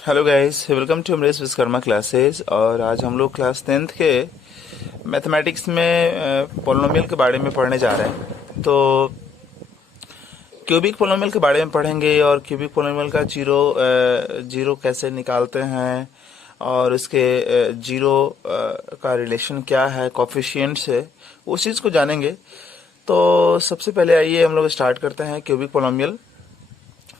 Hello guys, welcome to Amrish Vishwakarma classes. और आज हम लोग क्लास 10th के मैथमेटिक्स में पोलिनोमियल के बारे में पढ़ने जा रहे हैं। तो क्यूबिक पोलिनोमियल के बारे में पढ़ेंगे और क्यूबिक पोलिनोमियल का जीरो कैसे निकालते हैं और उसके जीरो का रिलेशन क्या है कोफिशिएंट से, उस चीज़ को जानेंगे। तो सबसे पहले आइए हम लोग स्टार्ट करते हैं क्यूबिक पोलिनोमियल।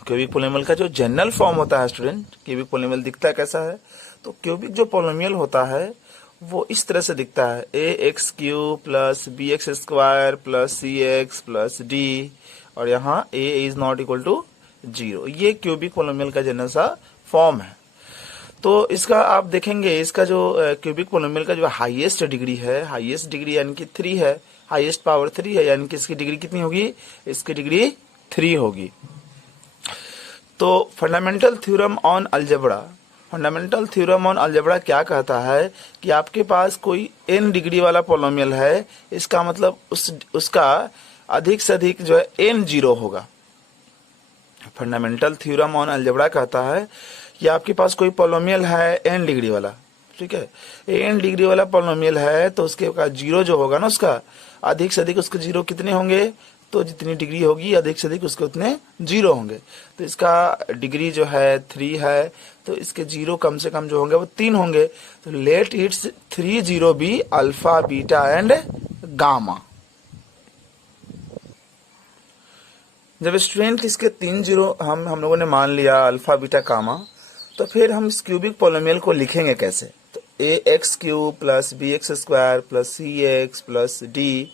क्यूबिक पोलिनोमियल का जो जनरल फॉर्म होता है स्टूडेंट, क्यूबिक पोलिनोमियल दिखता कैसा है? तो क्यूबिक जो पोलिनोमियल होता है वो इस तरह से दिखता है, a x cube plus b x square plus c x plus d, और यहाँ a is not equal to 0। ये क्यूबिक पोलिनोमियल का जनरल सा फॉर्म है। तो इसका आप देखेंगे, इसका जो क्यूबिक पोलिनोमियल का जो हाईएस्ट डिग्री है, हाईएस्ट डिग्री यानी कि 3 है, हाईएस्ट पावर 3 है, यानी कि इसकी डिग्री कितनी होगी? इसकी डिग्री 3 होगी। तो fundamental theorem on algebra, fundamental theorem on algebra क्या कहता है कि आपके पास कोई n डिग्री वाला पोलिनोमियल है, इसका मतलब उसका अधिक से अधिक जो है n 0 होगा। फंडामेंटल थ्योरम ऑन अलजेब्रा कहता है कि आपके पास कोई पोलिनोमियल है n डिग्री वाला, ठीक है, n डिग्री वाला पोलिनोमियल है, तो उसके का जीरो जो होगा ना, उसका अधिक से अधिक उसके जीरो कितने होंगे? तो जितनी डिग्री होगी अधिक से अधिक उसके उतने जीरो होंगे। तो इसका डिग्री जो है 3 है, तो इसके जीरो कम से कम जो होंगे वो 3 होंगे। तो let it's 3 zero B alpha beta and gamma. जब स्टूडेंट इसके 3 जीरो हम लोगों ने मान लिया अल्फा बीटा गामा, तो फिर हम इस क्यूबिक पोलिनोमियल को लिखेंगे कैसे? तो a x cube plus b x square plus c x plus d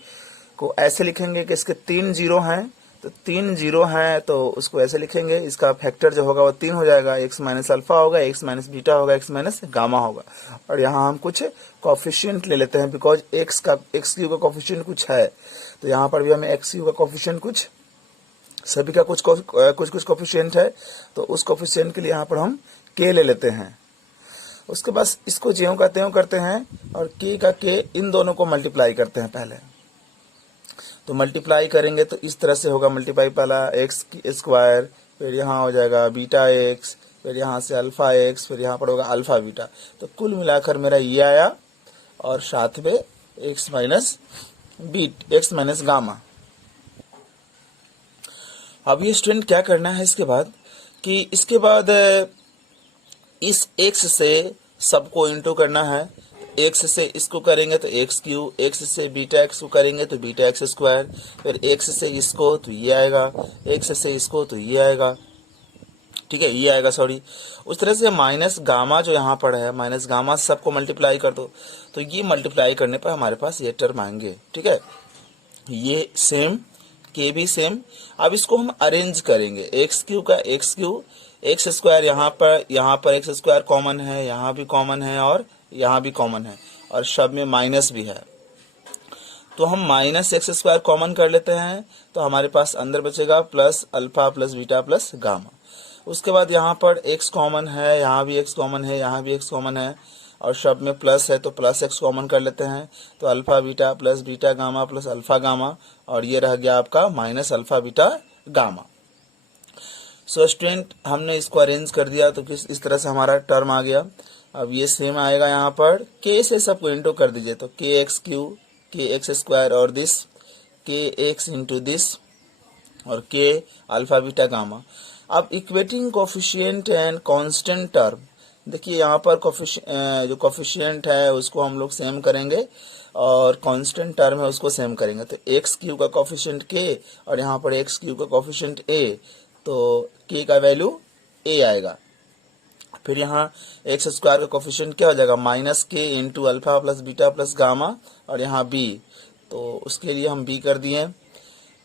को ऐसे लिखेंगे कि इसके 3 जीरो हैं, तो 3 जीरो हैं तो उसको ऐसे लिखेंगे, इसका फैक्टर जो होगा वो 3 हो जाएगा, एक्स माइनस अल्फा होगा, एक्स माइनस बीटा होगा, एक्स माइनस गामा होगा। और यहाँ हम कुछ कोफिशिएंट ले लेते हैं, बिकॉज एक्स क्यू का कोफिशिएंट कुछ है, तो यहाँ पर भी हमें एक्स क्यू का कोफिशिएंट कुछ, सभी का कुछ कोफिशिएंट है, तो उस कोफिशिएंट के लिए यहाँ पर हम के ले लेते हैं। उसके बाद इसको ज्यों का त्यों करते हैं और के का के इन दोनों को मल्टीप्लाई करते हैं पहले। तो मल्टीप्लाई करेंगे तो इस तरह से होगा, मल्टीप्लाई पहला एक्स स्क्वायर, फिर यहाँ हो जाएगा बीटा एक्स, फिर यहाँ से अल्फा एक्स, फिर यहाँ पर होगा अल्फा बीटा। तो कुल मिलाकर मेरा ये आया, और साथ में एक्स माइनस गामा। अब ये स्टूडेंट क्या करना है इसके बाद, कि इसके बाद इस एक्स से सबको इंटू करना है। एक्स से इसको करेंगे तो एक्स क्यू, एक्स से बीटा एक्स को करेंगे तो बीटा एक्स स्क्वायर, फिर एक्स से इसको तो ये आएगा, एक्स से इसको तो ये आएगा, ठीक है, ये आएगा, सॉरी। उस तरह से माइनस गामा जो यहाँ पर है, माइनस गामा सबको मल्टीप्लाई कर दो, तो ये मल्टीप्लाई करने पर हमारे पास ये टर्म आएंगे, ठीक है। ये सेम, के भी सेम। अब इसको हम अरेंज करेंगे, एक्स क्यू का एक्स क्यू, एक्स स्क्वायर यहाँ पर एक्स स्क्वायर कॉमन है, यहाँ भी कॉमन है और यहाँ भी कॉमन है, और सब में माइनस भी है, तो हम माइनस एक्स स्क्वायर कॉमन कर लेते हैं, तो हमारे पास अंदर बचेगा plus alpha plus beta plus gamma. उसके बाद यहाँ पर एक्स कॉमन है, यहाँ भी एक्स कॉमन है, यहाँ भी एक्स कॉमन है, और सब में प्लस है, तो प्लस एक्स कॉमन कर लेते हैं, तो alpha beta plus beta gamma plus alpha gamma, और ये रह गया आपका minus alpha beta gamma. So student हमने इसको अरेंज कर दिया, तो इस तरह से हमारा टर्म आ गया। अब ये सेम आएगा, यहाँ पर के से सबको इंटू कर दीजिए, तो के एक्स क्यू, के एक्स स्क्वायर और दिस के एक्स इंटू दिस, और के अल्फा बीटा गामा। अब equating coefficient and constant term, देखिए यहाँ पर जो कोफिशिएंट है उसको हम लोग सेम करेंगे, और कांस्टेंट टर्म है उसको सेम करेंगे। तो एक्स क्यू का कोफिशिएंट के, और यहाँ पर एक्स क्यू का कोफिशिएंट ए, तो के का वैल्यू ए आएगा। फिर यहाँ एक्स स्क्वायर का कोफिशिएंट क्या हो जाएगा, माइनस के into alpha plus beta plus gamma, और यहाँ बी, तो उसके लिए हम बी कर दिए।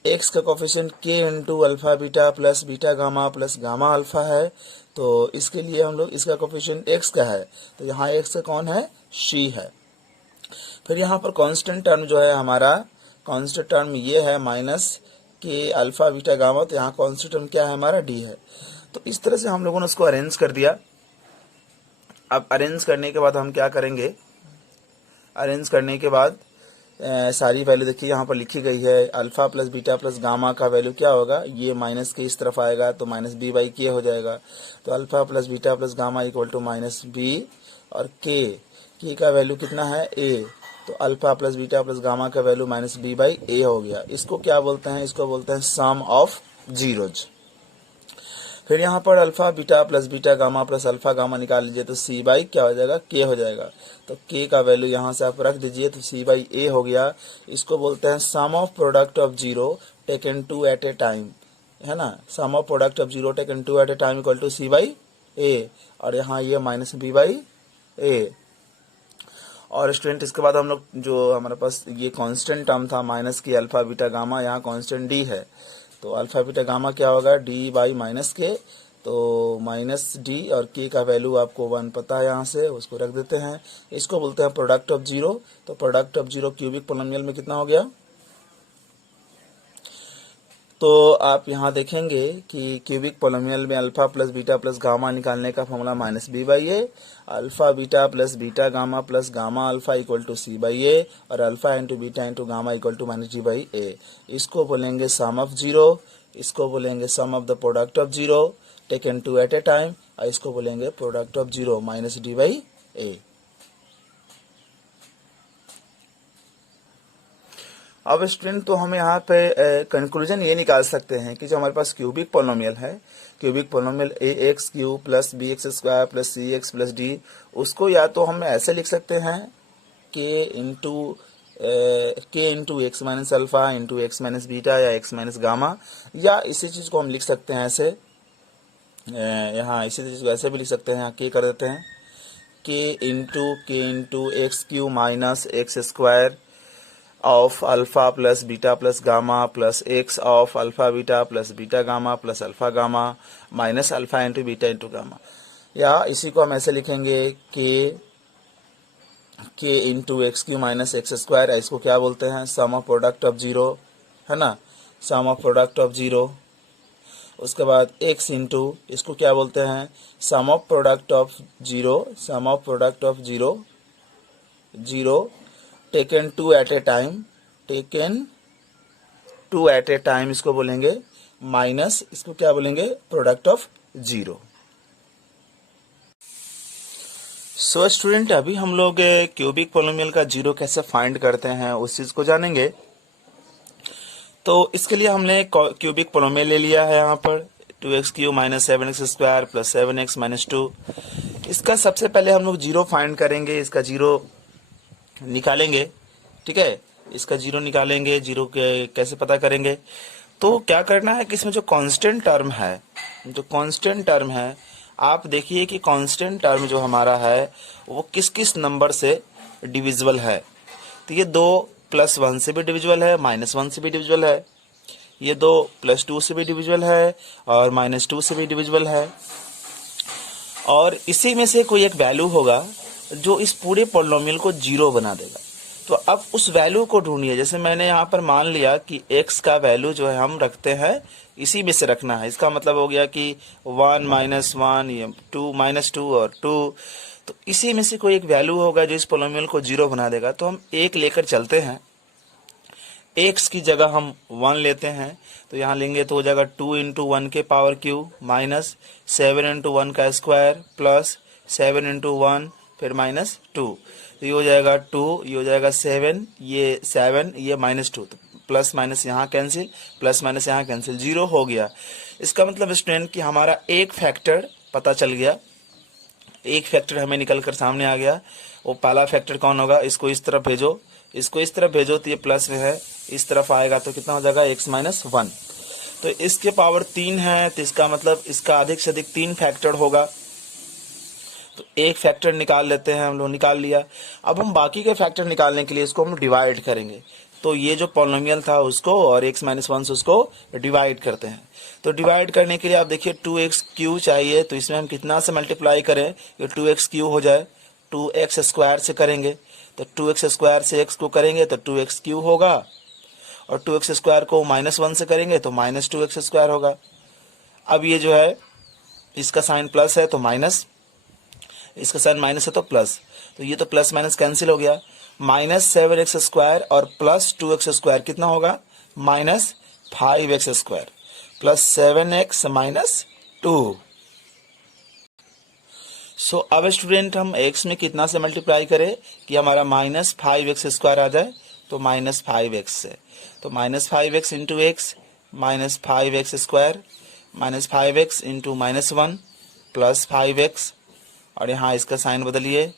एक्स का कोफिशिएंट के into alpha beta plus beta gamma plus gamma alpha है, तो इसके लिए हम लोग, इसका कोफिशिएंट एक्स का है, तो यहाँ एक्स का कौन है, सी है। फिर यहाँ पर कांस्टेंट टर्म जो है हमारा, कांस्टेंट टर्म ये है माइनस के अल्फा बीटा गामा, तो यहाँ कांस्टेंट टर्म क्या है हमारा, डी है। तो इस तरह से हम लोगों ने उसको अरेंज कर दिया। अब अरेंज करने के बाद हम क्या करेंगे, अरेंज करने के बाद सारी वैल्यू देखिए यहाँ पर लिखी गई है। Alpha plus beta plus gamma का वैल्यू क्या होगा, ये माइनस के इस तरफ आएगा तो माइनस बी बाई के हो जाएगा। तो alpha plus beta plus gamma equal to minus B, और के का वैल्यू कितना है, ए। तो alpha plus beta plus gamma का value minus B by A हो गया। इसको क्या बोलते हैं, इसको बोलते हैं सम ऑफ जीरोज। फिर यहाँ पर alpha beta plus beta gamma plus alpha gamma निकाल लीजिए तो सी बाई क्या हो जाएगा, के हो जाएगा। तो के का वैल्यू यहाँ से आप रख दीजिए तो सी बाई ए हो गया। इसको बोलते हैं sum of product of zero taken two at a time, है ना। Sum of product of zero taken two at a time equal to c by a, और यहाँ ये माइनस बी बाई ए। और स्टूडेंट इसके बाद हम लोग जो हमारे पास ये कांस्टेंट टर्म था माइनस की अल्फा बीटा गामा, यहाँ कांस्टेंट डी है। तो अल्फा बीटा गामा क्या होगा, डी बाई माइनस के। तो माइनस डी और के का वैल्यू आपको 1 पता है, यहाँ से उसको रख देते हैं। इसको बोलते हैं प्रोडक्ट ऑफ जीरो। तो product of zero cubic polynomial में कितना हो गया, तो आप यहाँ देखेंगे कि क्यूबिक पोलिनोमियल में alpha plus beta plus gamma निकालने का formula minus B by a, alpha beta plus beta gamma plus gamma alpha equal to c by a, और alpha into beta into gamma equal to minus d by a. इसको बोलेंगे sum of zero, इसको बोलेंगे sum of the product of zero taken two at a time, और इसको बोलेंगे product of zero minus d by a. अब student तो हम यहाँ पे कंक्लूजन ये निकाल सकते हैं कि जो हमारे पास क्यूबिक पोलिनोमियल है, cubic polynomial a x cube plus b x square plus c x plus d, उसको या तो हम ऐसे लिख सकते हैं के into x minus alpha into x minus beta या एक्स माइनस गामा, या इसी चीज को हम लिख सकते हैं ऐसे, यहाँ इसी चीज को ऐसे भी लिख सकते हैं। यहाँ के कर देते हैं के into x Q minus x square of alpha plus beta plus gamma plus x of alpha beta plus beta gamma plus alpha gamma minus alpha into beta into gamma, या इसी को हम ऐसे लिखेंगे के into x Q minus x square. इसको क्या बोलते हैं, sum of product of zero, है ना, sum of product of zero. उसके बाद एक्स इंटू, इसको क्या बोलते हैं, sum of product of zero, sum of product of zero taken two at a time, taken two at a time इसको बोलेंगे, माइनस इसको क्या बोलेंगे, product of zero. So student अभी हम लोग क्यूबिक पोलिनोमियल का जीरो कैसे फाइंड करते हैं उस चीज को जानेंगे। तो इसके लिए हमने क्यूबिक पोलिनोमियल ले लिया है यहाँ पर 2x Q minus 7x square plus 7x minus 2। इसका सबसे पहले हम लोग जीरो फाइंड करेंगे, इसका जीरो निकालेंगे, ठीक है। इसका जीरो निकालेंगे, जीरो के कैसे पता करेंगे, तो क्या करना है कि इसमें जो कांस्टेंट टर्म है, जो कांस्टेंट टर्म है, आप देखिए कि कांस्टेंट टर्म जो हमारा है वो किस किस नंबर से डिविजिबल है। तो ये 2 + 1 से भी डिविजिबल है, -1 से भी डिविजिबल है, ये 2 + 2 से भी डिविजिबल है, और -2 से भी डिविजिबल है। और इसी में से कोई एक वैल्यू होगा जो इस पूरे पोलिनोमियल को जीरो बना देगा। तो अब उस वैल्यू को ढूंढिए। जैसे मैंने यहाँ पर मान लिया कि x का वैल्यू जो है हम रखते हैं इसी में से रखना है। इसका मतलब हो गया कि 1 - 1 ये 2 - 2 और 2, तो इसी में से कोई एक वैल्यू होगा जो इस पोलिनोमियल को जीरो बना देगा। तो हम एक लेकर चलते हैं, x की जगह हम 1 लेते हैं, तो यहाँ लेंगे तो हो जाएगा 2 × 1 के पावर क्यू माइनस 7 × 1 का स्क्वायर प्लस 7 × 1 फिर -2, तो ये हो जाएगा 2, ये हो जाएगा 7, ये 7, ये -2, तो प्लस माइनस यहाँ कैंसिल, प्लस माइनस यहाँ कैंसिल, जीरो हो गया। इसका मतलब स्टूडेंट कि हमारा एक फैक्टर पता चल गया, एक फैक्टर हमें निकल कर सामने आ गया। वो पहला फैक्टर कौन होगा, इसको इस तरफ भेजो, इसको इस तरफ भेजो तो ये प्लस में है, इस तरफ आएगा तो कितना हो जाएगा x - 1। तो इसके पावर 3 है, तो इसका मतलब इसका अधिक से अधिक 3 फैक्टर होगा। तो एक फैक्टर निकाल लेते हैं हम लोग, निकाल लिया। अब हम बाकी के फैक्टर निकालने के लिए इसको हम डिवाइड करेंगे। तो ये जो पोलिनोमियल था उसको और x - 1 से उसको डिवाइड करते हैं। तो डिवाइड करने के लिए आप देखिए 2x क्यू चाहिए, तो इसमें हम कितना से मल्टीप्लाई करें, ये 2x क्यू हो जाए, 2x स्क्वायर से करेंगे तो 2x स्क्वायर से x को करेंगे तो 2x क्यू होगा, और 2x स्क्वायर को -1 से करेंगे तो -2x स्क्वायर होगा। अब ये जो है इसका साइन प्लस है तो माइनस, इसका साइन माइनस है तो प्लस, तो ये तो प्लस माइनस कैंसिल हो गया, माइनस 7x² और प्लस 2x² कितना होगा, minus 5x² plus 7x minus 2। सो अब स्टूडेंट हम x में कितना से मल्टीप्लाई करें कि हमारा माइनस 5x² आ जाए, तो माइनस 5x से, तो minus 5x into x minus 5x² minus 5x into minus 1 plus 5x, और यहाँ इसका साइन बदलिए,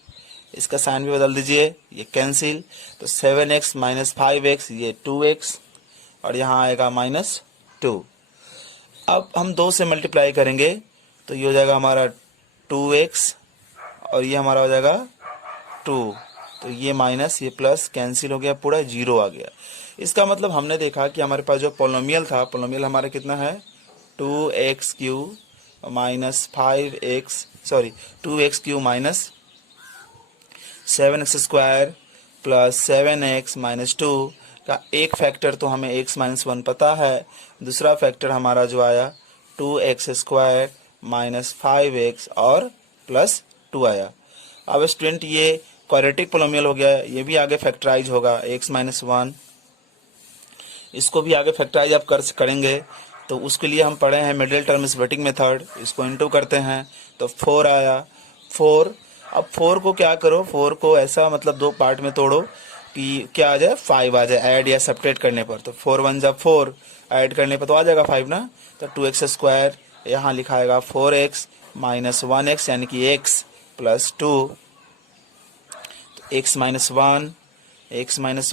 इसका साइन भी बदल दीजिए, ये कैंसिल, तो 7x माइनस 5x ये 2x, और यहाँ आएगा माइनस 2। अब हम 2 से मल्टीप्लाई करेंगे तो ये हो जाएगा हमारा 2x और ये हमारा हो जाएगा 2, तो ये माइनस ये प्लस कैंसिल हो गया, पूरा 0 आ गया। इसका मतलब हमने देखा कि हमारे पास जो पोलिनोमियल था, पोलिनोमियल हमारा कितना है 2x³ minus 2x³ minus 7x² plus 7x minus 2 का एक फैक्टर तो हमें x माइनस 1 पता है, दूसरा फैक्टर हमारा जो आया 2x² माइनस 5x और प्लस 2 आया। अब स्टूडेंट ये क्वाड्रेटिक पोलिनोमियल हो गया, ये भी आगे फैक्टराइज होगा x माइनस 1, इसको भी आगे फैक्टराइज आप करेंगे, तो उसके लिए हम पढ़े हैं मिडिल टर्म स्प्लिटिंग मेथड, इसको इनटू करते हैं तो 4 आया 4। अब 4 को क्या करो, 4 को ऐसा मतलब 2 पार्ट में तोड़ो कि क्या आ जाए 5 आ जाए, ऐड या सब्ट्रैक्ट करने पर, तो 4 1 जा 4, ऐड करने पर तो आ जाएगा 5 ना, तो 2x², यहाँ लिखाएगा 4x माइनस 1x यानी कि x प्लस 2, तो x माइनस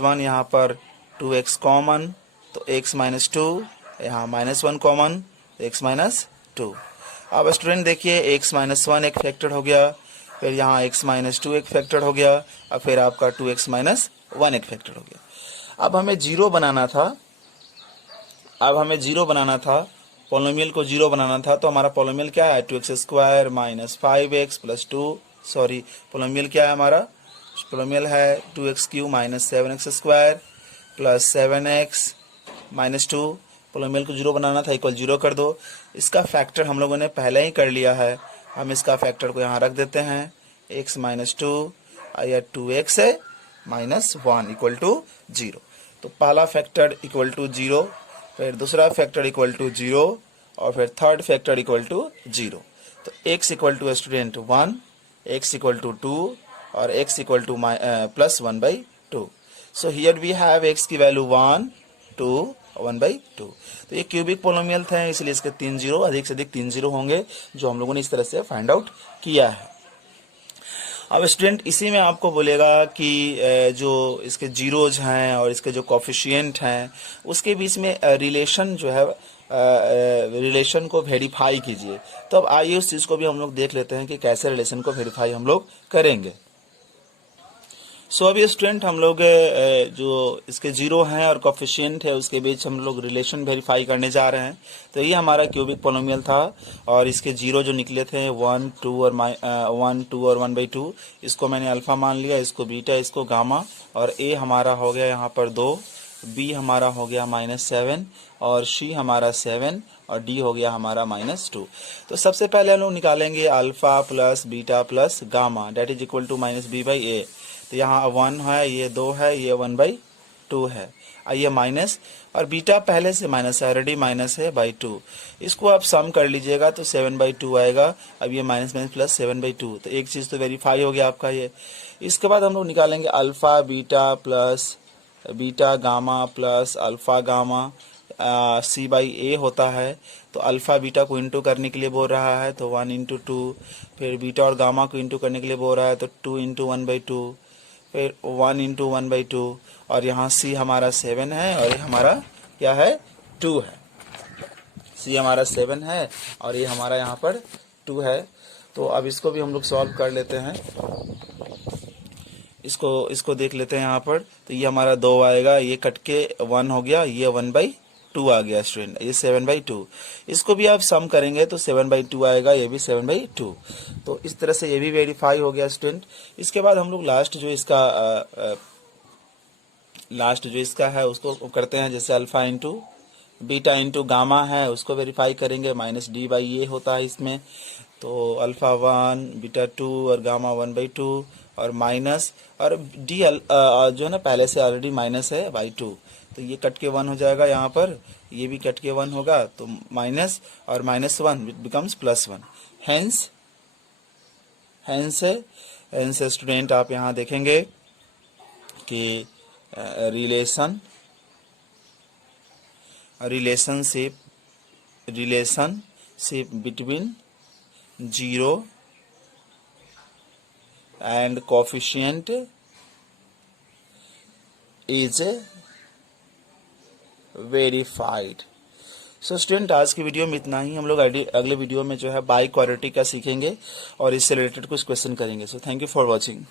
1 यहाँ पर 2x कॉमन, तो x माइनस 2, यहाँ माइनस 1 कॉमन, तो x माइनस 2। अब स्टूडेंट देखिए x माइनस 1 एक फैक्टर हो गया, फिर यहाँ x माइनस 2 एक फैक्टर हो गया, और फिर आपका 2x माइनस 1 एक फैक्टर हो गया। अब हमें जीरो बनाना था, पोलिनोमियल को जीरो बनाना था, तो हमारा पोलिनोमियल क्या है 2x² minus 5x plus 2, sorry polynomial क्या है हमारा, पोलिनोमियल है 2x³ minus 7x² plus 7x minus 2। Polynomial को जीरो बनाना था, इक्वल 0 कर दो। इसका फैक्टर हम लोगों ने पहले ही कर लिया है, हम इसका फैक्टर को यहाँ रख देते हैं, x माइनस 2 या 2x है माइनस 1 इक्वल टू 0, तो पहला फैक्टर इक्वल टू 0, फिर दूसरा फैक्टर इक्वल टू 0, और फिर थर्ड फैक्टर इक्वल टू 0। तो x equal to student 1, x equal to 2 और x equal to plus 1/2। So here we have x की वैल्यू 1 2 1/2। तो ये क्यूबिक पोलिनोमियल थे, इसलिए इसके 3 जीरो, अधिक से अधिक 3 जीरो होंगे, जो हम लोगों ने इस तरह से फाइंड आउट किया है। अब स्टूडेंट इसी में आपको बोलेगा कि जो इसके जीरोज हैं और इसके जो कोफिशिएंट हैं उसके बीच में रिलेशन जो है, रिलेशन को वेरीफाई कीजिए। तो अब आइए उस चीज़ को भी हम लोग देख लेते हैं कि कैसे रिलेशन को वेरीफाई हम लोग करेंगे। सो अभी स्टूडेंट हम लोग जो इसके जीरो हैं और कोफिशिएंट है उसके बीच हम लोग रिलेशन वेरीफाई करने जा रहे हैं। तो ये हमारा क्यूबिक पोलिनोमियल था और इसके जीरो जो निकले थे 1 2 और 1/2, इसको मैंने अल्फा मान लिया, इसको बीटा, इसको गामा, और ए हमारा हो गया यहाँ पर 2, बी हमारा हो गया -7 और सी हमारा 7 और डी हो गया हमारा -2। तो सबसे पहले हम लोग निकालेंगे alpha plus beta plus gamma, that is equal to -b/a। तो यहाँ 1 है, ये 2 है, ये 1/2 है, ये माइनस, और बीटा पहले से माइनस है, ऑलरेडी माइनस है /2। इसको आप सम कर लीजिएगा तो 7/2 आएगा। अब ये माइनस माइनस प्लस 7/2, तो एक चीज़ तो वेरीफाई हो गया आपका ये। इसके बाद हम लोग निकालेंगे alpha beta plus beta gamma plus alpha gamma, c/a होता है। तो अल्फा बीटा को इंटू करने के लिए बोल रहा है तो 1 × 2, फिर बीटा और गामा को इंटू करने के लिए बोल रहा है तो 2 × 1/2, फिर 1 × 1/2, और यहाँ c हमारा 7 है और ये हमारा क्या है 2 है। c हमारा 7 है और ये हमारा यहाँ पर 2 है। तो अब इसको भी हम लोग सॉल्व कर लेते हैं, इसको देख लेते हैं यहाँ पर। तो ये हमारा 2 आएगा, ये कट के 1 हो गया, ये 1/2 आ गया स्टूडेंट, ये 7/2। इसको भी आप सम करेंगे तो 7/2 आएगा, ये भी 7/2। तो इस तरह से ये भी वेरीफाई हो गया स्टूडेंट। इसके बाद हम लोग लास्ट जो इसका है उसको करते हैं, जैसे alpha into beta into gamma है उसको वेरीफाई करेंगे, -d/a होता है इसमें। तो अल्फा 1 बीटा 2 और गामा 1/2 और माइनस और डी जो है ना पहले से ऑलरेडी माइनस है बाई 2, तो ये कट के 1 हो जाएगा यहाँ पर, ये भी कट के 1 होगा, तो माइनस और -1 बिकम्स +1। हेंस स्टूडेंट आप यहाँ देखेंगे कि relationship between 0 and coefficient is verified। So student आज की वीडियो में इतना ही। हम लोग अगले वीडियो में जो है बाई क्वाड्रेटिक का सीखेंगे और इससे रिलेटेड कुछ क्वेश्चन करेंगे। So thank you for watching.